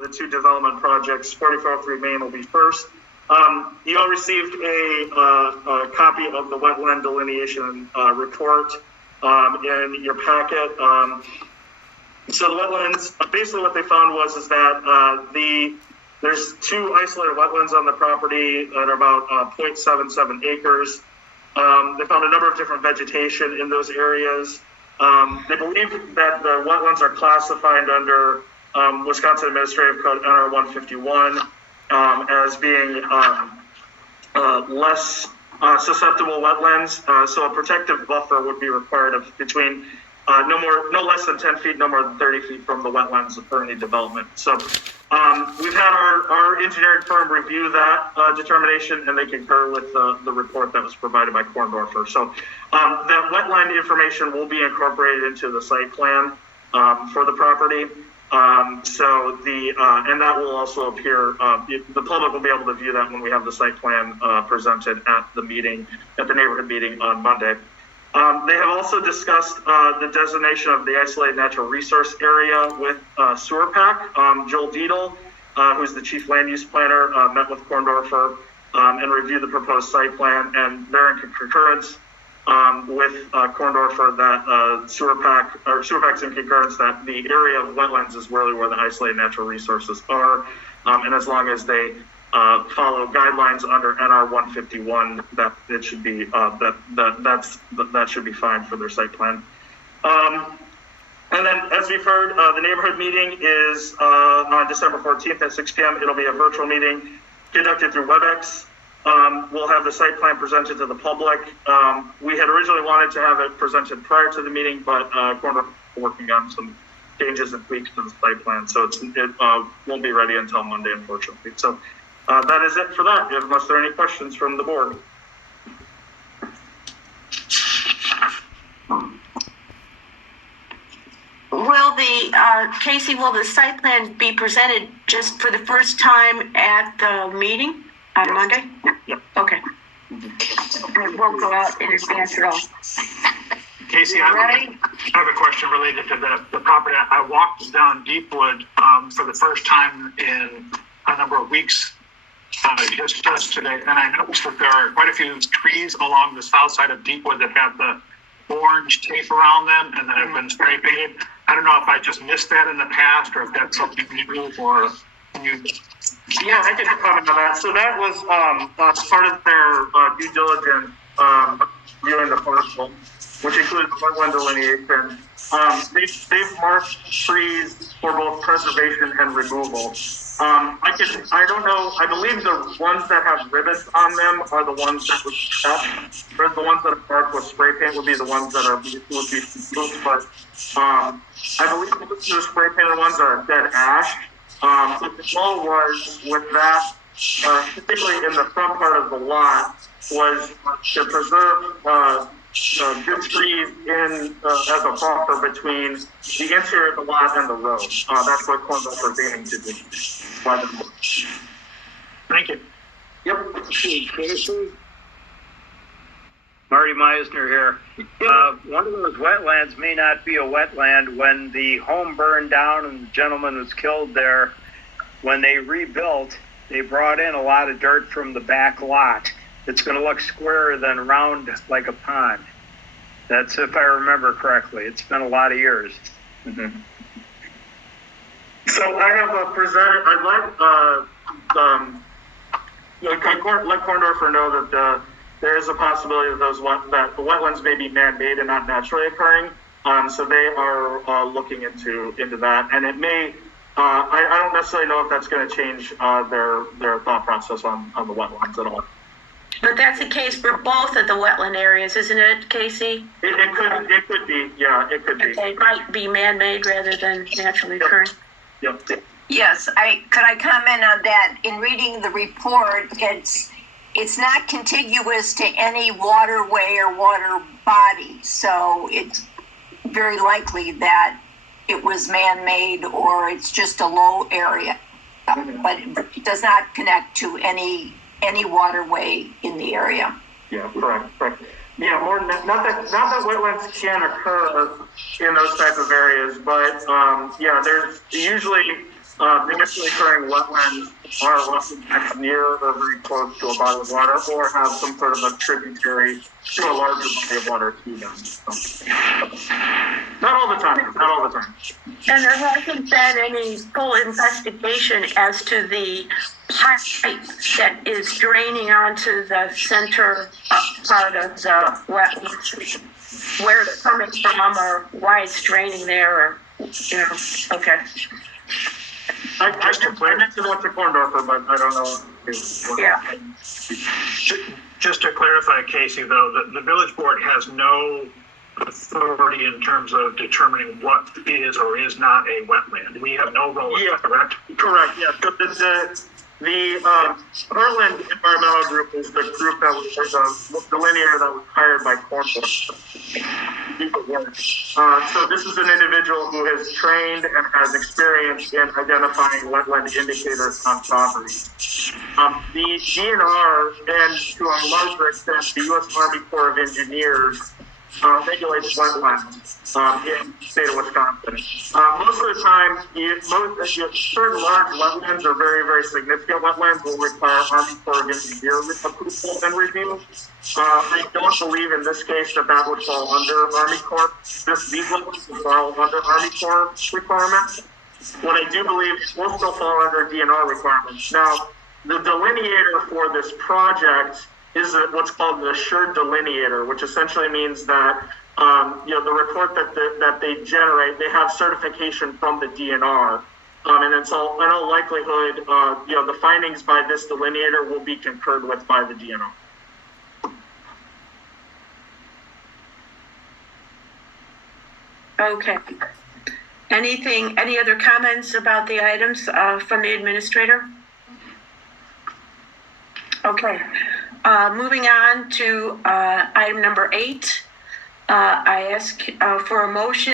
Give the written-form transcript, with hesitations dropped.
the two development projects. 4403 Main will be first. You all received a copy of the wetland delineation report in your packet. So the wetlands, basically what they found is that there's two isolated wetlands on the property that are about 0.77 acres. They found a number of different vegetation in those areas. They believe that the wetlands are classified under Wisconsin Administrative Code NR 151 as being less susceptible wetlands. So a protective buffer would be required of between no less than 10 feet, no more than 30 feet from the wetlands for any development. So we've had our engineering firm review that determination, and they concur with the report that was provided by Korndorfer. So that wetland information will be incorporated into the site plan for the property. And that will also appear, the public will be able to view that when we have the site plan presented at the neighborhood meeting on Monday. They have also discussed the designation of the isolated natural resource area with SewerPAC. Joel Dietl, who's the chief land use planner, met with Korndorfer and reviewed the proposed site plan, and they're in concurrence with Korndorfer that SewerPAC's in concurrence that the area of wetlands is really where the isolated natural resources are, and as long as they follow guidelines under NR 151, that it should be that should be fine for their site plan. And then, as we've heard, the neighborhood meeting is on December 14th at 6 p.m. It'll be a virtual meeting conducted through WebEx. We'll have the site plan presented to the public. We had originally wanted to have it presented prior to the meeting, but we're working on some changes and tweaks to the site plan, so it won't be ready until Monday, unfortunately. So that is it for that, unless there are any questions from the board. Casey, will the site plan be presented just for the first time at the meeting on Monday? Yep. Okay. It won't go out in advance at all. Casey, I have a question related to the property. I walked down Deepwood for the first time in a number of weeks just yesterday, and I noticed that there are quite a few trees along the south side of Deepwood that have the orange tape around them and that have been spray painted. I don't know if I just missed that in the past or if that's something new, or can you... Yeah, I can comment on that. So that was part of their due diligence viewing the parcel, which includes wetland delineation. They've marked trees for both preservation and removal. I don't know. I believe the ones that have rivets on them are the ones that would cut, whereas the ones that are marked with spray paint would be the ones that would be removed. But I believe most of the spray painted ones are dead ash. But the goal was with that, particularly in the front part of the lot, was to preserve good trees in as a buffer between the interior of the lot and the road. That's what Korndorfer is aiming to do. Thank you. Yep. Marty Meisner here. One of those wetlands may not be a wetland. When the home burned down and the gentleman was killed there, when they rebuilt, they brought in a lot of dirt from the back lot. It's going to look squarer than round like a pond. That's if I remember correctly. It's been a lot of years. Mm-hmm. So I have presented. I'd let Korndorfer know that there is a possibility that that the wetlands may be man-made and not naturally occurring. So they are looking into that, and it may. I don't necessarily know if that's going to change their thought process on the wetlands at all. But that's the case for both of the wetland areas, isn't it, Casey? It could be. Yeah, it could be. They might be man-made rather than naturally occurring. Yep. Yes, could I comment on that? In reading the report, it's not contiguous to any waterway or water body, so it's very likely that it was man-made or it's just a low area, but it does not connect to any waterway in the area. Yeah, correct. Yeah, not that wetlands can occur in those type of areas, but yeah, there's usually initially occurring wetlands are often near or very close to a body of water or have some sort of a tributary to a larger body of water to them. So, not all the time, not all the time. And there hasn't been any full investigation as to the pipe that is draining onto the center part of the wetlands, where it's coming from or why it's draining there, or, okay. I mentioned that to Korndorfer, but I don't know. Yeah. Just to clarify, Casey, though, the village board has no authority in terms of determining what is or is not a wetland. We have no role in that, correct? Correct, yeah. So the Heartland Environmental Group is the group that was the delineator that was hired by Korndorfer. So this is an individual who has trained and has experience in identifying wetland indicators on properties. The DNR and to a larger extent the U.S. Army Corps of Engineers regulates wetlands in the state of Wisconsin. Most of the time, certain large wetlands or very, very significant wetlands will require Army Corps of Engineers approval and review. I don't believe in this case that would fall under Army Corps. These wetlands would fall under Army Corps requirements. What I do believe will still fall under DNR requirements. Now, the delineator for this project is what's called the assured delineator, which essentially means that the report that they generate, they have certification from the DNR, and it's all in all likelihood, the findings by this delineator will be concurred with by the DNR. Okay. Any other comments about the items from the administrator? Okay. Moving on to item number 8, I ask for a motion